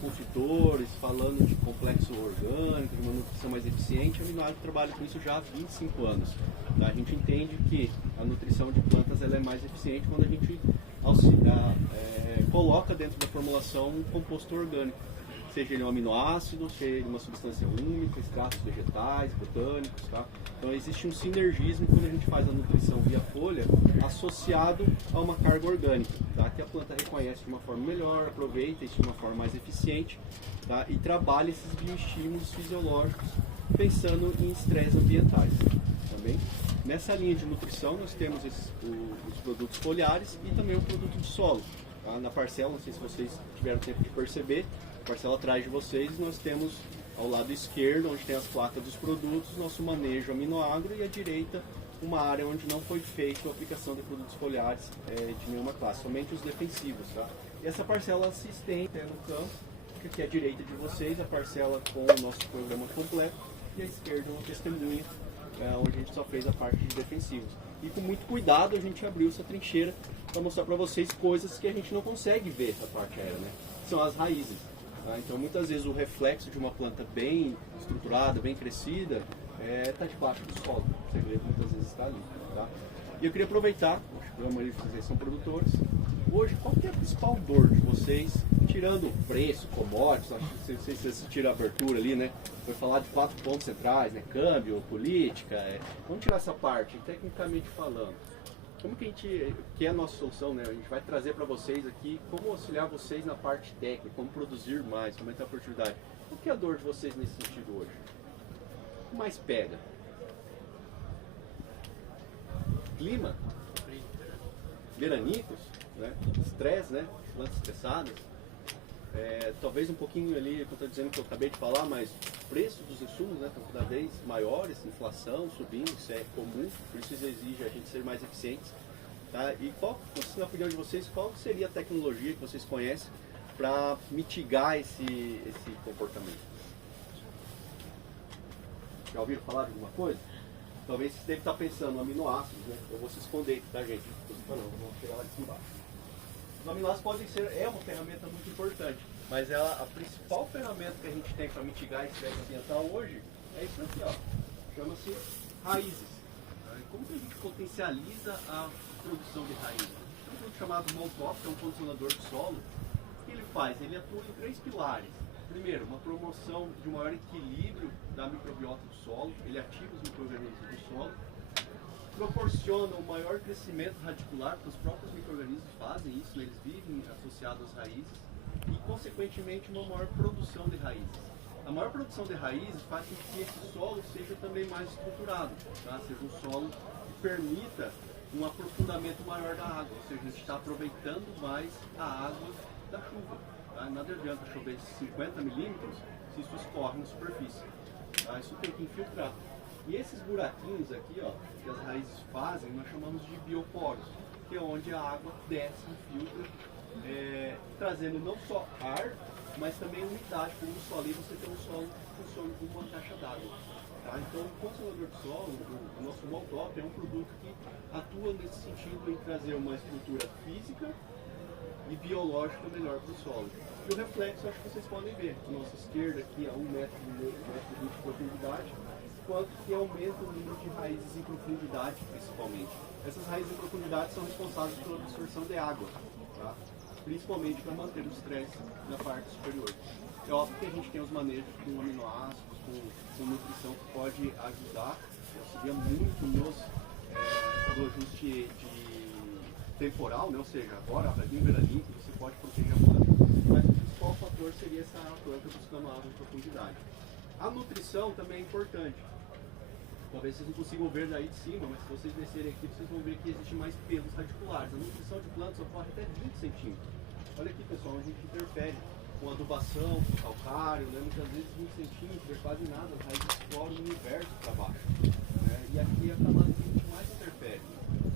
consultores falando de complexo orgânico, de uma nutrição mais eficiente. A Aminoagro trabalha com isso já há 25 anos. Tá? A gente entende que a nutrição de plantas ela é mais eficiente quando a gente coloca dentro da formulação um composto orgânico, seja ele um aminoácido, seja ele uma substância úmica, extratos vegetais, botânicos. Tá? Então existe um sinergismo quando a gente faz a nutrição via folha associado a uma carga orgânica, tá? Que a planta reconhece de uma forma melhor, aproveita isso de uma forma mais eficiente, tá? E trabalha esses bioestímulos fisiológicos pensando em estresses ambientais. Também. Nessa linha de nutrição nós temos os produtos foliares e também o produto de solo. Tá? Na parcela, não sei se vocês tiveram tempo de perceber, a parcela atrás de vocês nós temos ao lado esquerdo, onde tem as placas dos produtos, nosso manejo Aminoagro, e à direita uma área onde não foi feita a aplicação de produtos foliares de nenhuma classe, somente os defensivos. Tá? E essa parcela se estende no campo, que aqui à direita de vocês, a parcela com o nosso programa completo, e à esquerda uma testemunha, onde a gente só fez a parte de defensivos. E com muito cuidado a gente abriu essa trincheira para mostrar para vocês coisas que a gente não consegue ver na parte aérea, né? São as raízes. Tá? Então muitas vezes o reflexo de uma planta bem estruturada, bem crescida, está debaixo do solo. O segredo muitas vezes está ali. Tá? E eu queria aproveitar, acho que a maioria de vocês são produtores, hoje qual que é a principal dor de vocês, tirando o preço, commodities, acho que vocês assistiram a abertura ali, né? Foi falar de 4 pontos centrais, né? Câmbio, política, vamos tirar essa parte, tecnicamente falando. Como que é a nossa solução, né? A gente vai trazer para vocês aqui como auxiliar vocês na parte técnica, como produzir mais, aumentar a produtividade. Qual que é a dor de vocês nesse sentido hoje? O que mais pega? Clima? Veranicos? Né? Estresse, né? Plantas estressadas? Talvez um pouquinho ali, eu estou dizendo que eu acabei de falar, mas o preço dos insumos, né, estão cada vez maiores, inflação subindo, isso é comum, por isso exige a gente ser mais eficientes. Tá? E na opinião de vocês, qual seria a tecnologia que vocês conhecem para mitigar esse comportamento? Já ouviram falar de alguma coisa? Talvez você deve estar pensando em aminoácidos, né? Eu vou se esconder aqui, tá, gente? Não, vou tirar lá de embaixo. Os aminoácidos podem ser, uma ferramenta muito importante, mas a principal ferramenta que a gente tem para mitigar esse estresse ambiental hoje é isso aqui, ó. Chama-se raízes. Como que a gente potencializa a produção de raízes? Tem um produto chamado Moltop, que é um condicionador de solo. O que ele faz? Ele atua em 3 pilares. Primeiro, uma promoção de um maior equilíbrio da microbiota do solo, ele ativa os micro-organismos do solo, proporciona um maior crescimento radicular, porque os próprios micro-organismos fazem isso, eles vivem associados às raízes, e consequentemente uma maior produção de raízes. A maior produção de raízes faz com que esse solo seja também mais estruturado, tá? Seja um solo que permita um aprofundamento maior da água, ou seja, a gente está aproveitando mais a água da chuva. Tá? Nada adianta chover 50 milímetros se isso escorre na superfície. Tá? Isso tem que infiltrar. E esses buraquinhos aqui, ó, que as raízes fazem, nós chamamos de bioporos, que é onde a água desce e filtra, trazendo não só ar, mas também umidade, como no solo. E você tem um solo que funciona como uma caixa d'água. Tá? Então, o condicionador de solo, o nosso Moltop, é um produto que atua nesse sentido em trazer uma estrutura física e biológica melhor para o solo. E o reflexo, acho que vocês podem ver. A nossa esquerda aqui é 1,20 m de profundidade, quanto que aumenta o número de raízes em profundidade, principalmente. Essas raízes em profundidade são responsáveis pela absorção de água, tá? Principalmente para manter o estresse na parte superior. É óbvio que a gente tem os manejos com aminoácidos, com nutrição que pode ajudar, auxilia muito no ajuste temporal, né? Ou seja, agora vai vir o veraninho, você pode proteger a planta, mas o principal fator seria essa planta buscando água em profundidade. A nutrição também é importante. Talvez vocês não consigam ver daí de cima, mas se vocês descerem aqui, vocês vão ver que existem mais pelos radiculares. A nutrição de plantas ocorre até 20 centímetros. Olha aqui, pessoal, a gente interfere com adubação, com calcário, né? Muitas vezes 20 centímetros é quase nada, as raízes exploram o universo para baixo. Né? E aqui é a camada que a gente mais interfere.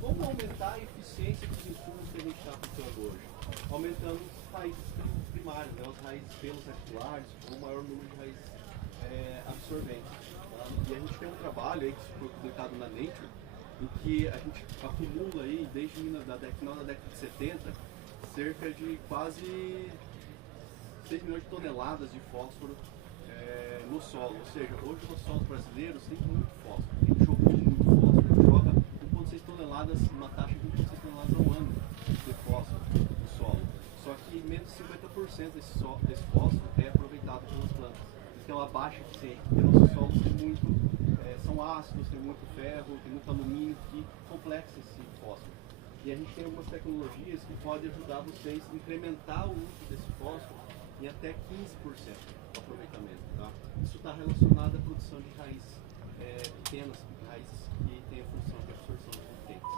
Como aumentar a eficiência dos insumos que a gente está aplicando hoje? Aumentando as raízes primárias, né? As raízes pelos radiculares, com o maior número de raízes absorventes. E a gente tem um trabalho aí que foi publicado na Nature, em que a gente acumula aí, desde final da década de 70, cerca de quase 6 milhões de toneladas de fósforo no solo. Ou seja, hoje os solos brasileiros têm muito fósforo, tem um jogo muito fósforo. A gente joga 1,6 toneladas, uma taxa de 1,6 toneladas ao ano de fósforo no solo. Só que menos de 50% desse fósforo é aproveitado pelas plantas. Então a baixa eficiência, porque nossos solos são ácidos, tem muito ferro, tem muito alumínio, que complexa esse fósforo. E a gente tem algumas tecnologias que podem ajudar vocês a incrementar o uso desse fósforo em até 15% do aproveitamento. Tá? Isso está relacionado à produção de raízes pequenas, raízes que têm a função de absorção de nutrientes.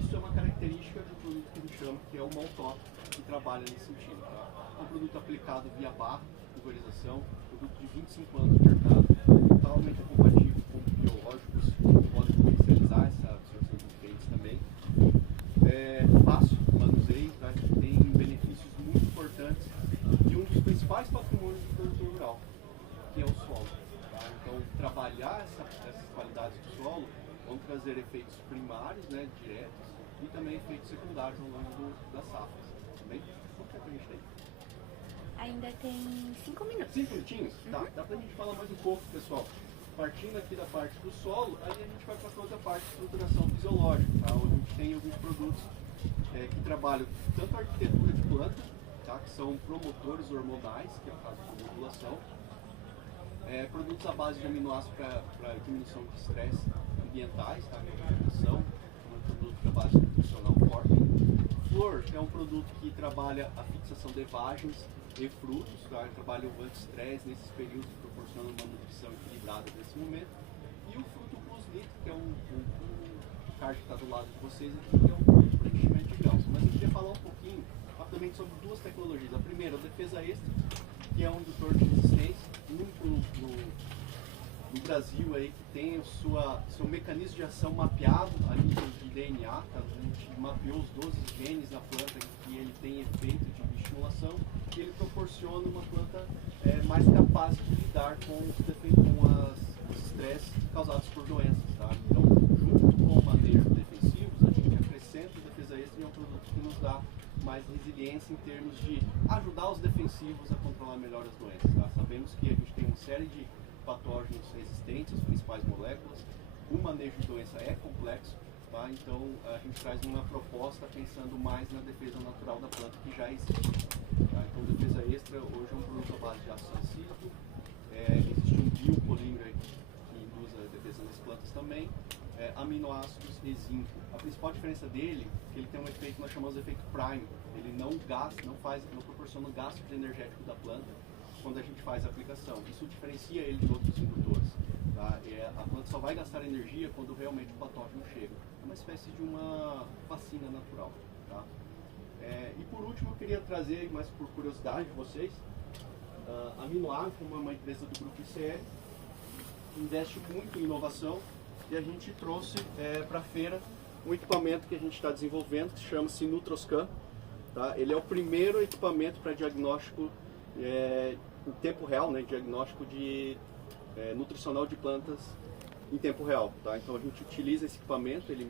Isso é uma característica do produto que a gente chama, que é o Maltop, que trabalha nesse sentido. Tá? É um produto aplicado via barra, pulverização, produto de 25 anos de mercado, totalmente compatível com biológicos, que podem potencializar essa absorção de nutrientes também. Fácil, manuseio, tá? Tem benefícios muito importantes e um dos principais patrimônios do produtor rural, que é o solo. Tá? Então, trabalhar essas qualidades do solo vão trazer efeitos primários, né, diretos, e também efeitos secundários ao longo das safras. Também? Quanto tempo a gente tem? Ainda tem 5 minutos. 5 minutinhos? Tá, dá pra gente falar mais um pouco, pessoal. Partindo aqui da parte do solo, aí a gente vai para outra parte de estruturação fisiológica, tá? Onde a gente tem alguns produtos que trabalham tanto a arquitetura de planta, tá? Que são promotores hormonais, que é o caso da modulação, produtos à base de aminoácidos para diminuição de estresse ambientais, tá? Nutrição, um produto à base nutricional forte. Flor é um produto que trabalha a fixação de vagens e frutos, tá? Trabalha o anti-estresse nesses períodos, proporcionando uma nutrição equilibrada nesse momento. E o fruto plus lit, que é um card que está do lado de vocês aqui, que é um produto para enchimento de grãos. Mas eu queria falar um pouquinho rapidamente sobre duas tecnologias. A primeira, a defesa extra, que é um indutor de resistência, único no Brasil aí, que tem o seu mecanismo de ação mapeado a nível de DNA, tá? A gente mapeou os 12 genes na planta que ele tem efeito de estimulação e ele proporciona uma planta mais capaz de lidar com os estresses causados por doenças. Tá? Então, junto com o manejo defensivos, a gente acrescenta a defesa extra e é um produto que nos dá mais resiliência em termos de ajudar os defensivos a controlar melhor as doenças. Tá? Sabemos que a gente tem uma série de patógenos resistentes, as principais moléculas. O manejo de doença é complexo, tá? Então a gente traz uma proposta pensando mais na defesa natural da planta que já existe. Tá? Então, defesa extra hoje é um produto à base de ácido salicílico. Existe um biopolímero que induz a defesa nas plantas também. Aminoácidos e zinco. A principal diferença dele é que ele tem um efeito que nós chamamos de efeito prime. Ele não proporciona o gasto energético da planta quando a gente faz a aplicação. Isso diferencia ele de outros indutores. Tá? A planta só vai gastar energia quando realmente o patógeno chega. É uma espécie de uma vacina natural. Tá? E por último, eu queria trazer, mais por curiosidade de vocês, a Aminoagro, como é uma empresa do grupo ICL, investe muito em inovação e a gente trouxe para a feira um equipamento que a gente está desenvolvendo, que chama-se Nutroscan. Tá? Ele é o primeiro equipamento para diagnóstico em tempo real, né? Diagnóstico nutricional de plantas em tempo real. Tá? Então a gente utiliza esse equipamento, ele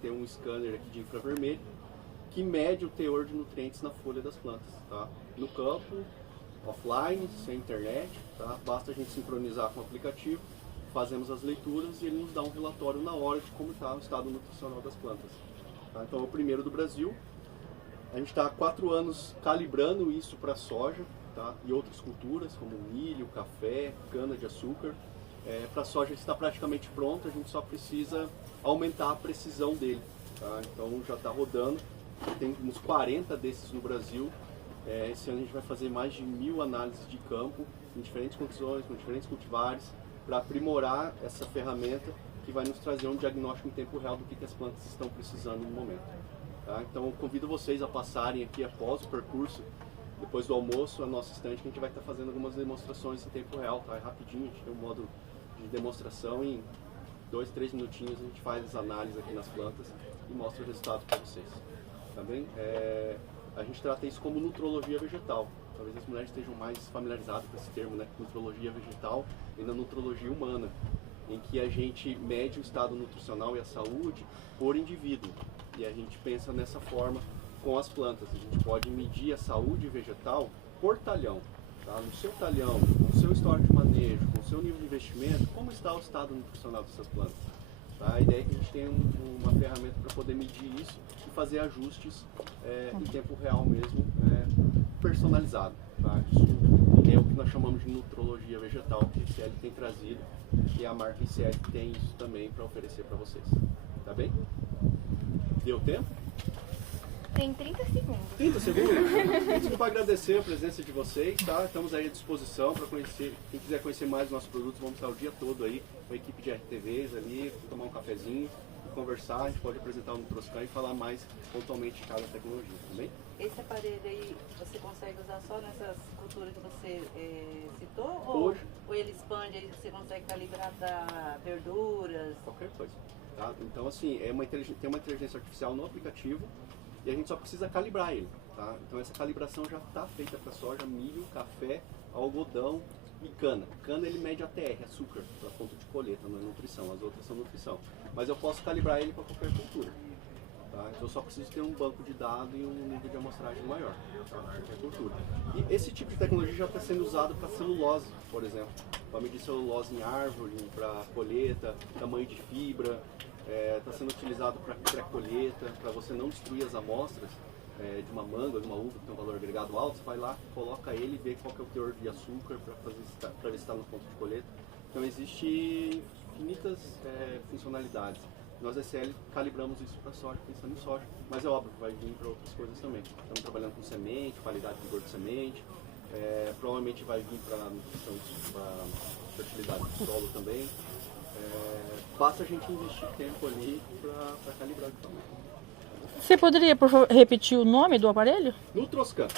tem um scanner aqui de infravermelho, que mede o teor de nutrientes na folha das plantas. Tá? No campo, offline, sem internet, tá? Basta a gente sincronizar com o aplicativo, fazemos as leituras e ele nos dá um relatório na hora de como está o estado nutricional das plantas. Tá? Então é o primeiro do Brasil. A gente está há 4 anos calibrando isso para soja, tá? E outras culturas como milho, café, cana-de-açúcar. Para a soja está praticamente pronto, a gente só precisa aumentar a precisão dele. Tá? Então já está rodando, tem uns 40 desses no Brasil. Esse ano a gente vai fazer mais de 1000 análises de campo, em diferentes condições, com diferentes cultivares, para aprimorar essa ferramenta que vai nos trazer um diagnóstico em tempo real do que as plantas estão precisando no momento. Tá? Então eu convido vocês a passarem aqui após o percurso, depois do almoço, a nossa estante, que a gente vai estar fazendo algumas demonstrações em tempo real. Tá? É rapidinho, a gente tem um modo de demonstração, em 2, 3 minutinhos a gente faz as análises aqui nas plantas e mostra o resultado para vocês. Tá bem? A gente trata isso como nutrologia vegetal. Talvez as mulheres estejam mais familiarizadas com esse termo, né? Nutrologia vegetal e na nutrologia humana, em que a gente mede o estado nutricional e a saúde por indivíduo. E a gente pensa nessa forma com as plantas. A gente pode medir a saúde vegetal por talhão. Tá? No seu talhão, com o seu histórico de manejo, com o seu nível de investimento, como está o estado nutricional dessas plantas. Tá? A ideia é que a gente tenha uma ferramenta para poder medir isso e fazer ajustes em tempo real mesmo, personalizado. Tá? Isso é o que nós chamamos de nutrologia vegetal, que a ICL tem trazido, e a marca ICL tem isso também para oferecer para vocês. Tá bem? Deu tempo? Tem 30 segundos. 30 segundos? Desculpa agradecer a presença de vocês, tá? Estamos aí à disposição para conhecer. Quem quiser conhecer mais dos nossos produtos, vamos estar o dia todo aí com a equipe de RTVs ali, tomar um cafezinho e conversar. A gente pode apresentar o Nutroscan e falar mais pontualmente de cada tecnologia, tá bem? Esse aparelho aí você consegue usar só nessas culturas que você citou? Hoje. Ou ele expande aí, você consegue calibrar para verduras? Qualquer coisa. Tá? Então, assim, tem uma inteligência artificial no aplicativo e a gente só precisa calibrar ele. Tá? Então, essa calibração já está feita para soja, milho, café, algodão e cana. Cana ele mede ATR, açúcar, para ponto de colheita, não é nutrição. As outras são nutrição. Mas eu posso calibrar ele para qualquer cultura. Tá? Então eu só preciso ter um banco de dados e um nível de amostragem maior, tá? Qualquer cultura. E esse tipo de tecnologia já está sendo usado para celulose, por exemplo, para medir celulose em árvore, para colheita, tamanho de fibra, está sendo utilizado para pré-colheita, para você não destruir as amostras de uma manga, de uma uva que tem um valor agregado alto. Você vai lá, coloca ele e vê qual que é o teor de açúcar para ver se está no ponto de colheita. Então existe infinitas funcionalidades. Nós da ICL calibramos isso para soja, pensando em soja, mas é óbvio que vai vir para outras coisas também. Estamos trabalhando com semente, qualidade de vigor de semente, provavelmente vai vir para nutrição, para fertilidade do solo também. Basta a gente investir tempo ali para calibrar também. Você poderia, por favor, repetir o nome do aparelho? Nutroscan.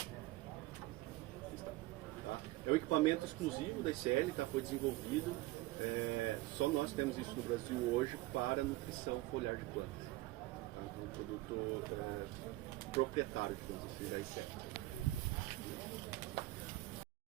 Tá? É um equipamento exclusivo da ICL, tá? Foi desenvolvido. Só nós temos isso no Brasil hoje para nutrição foliar de plantas. Tá? Então, é um produto proprietário, digamos assim, da ICL.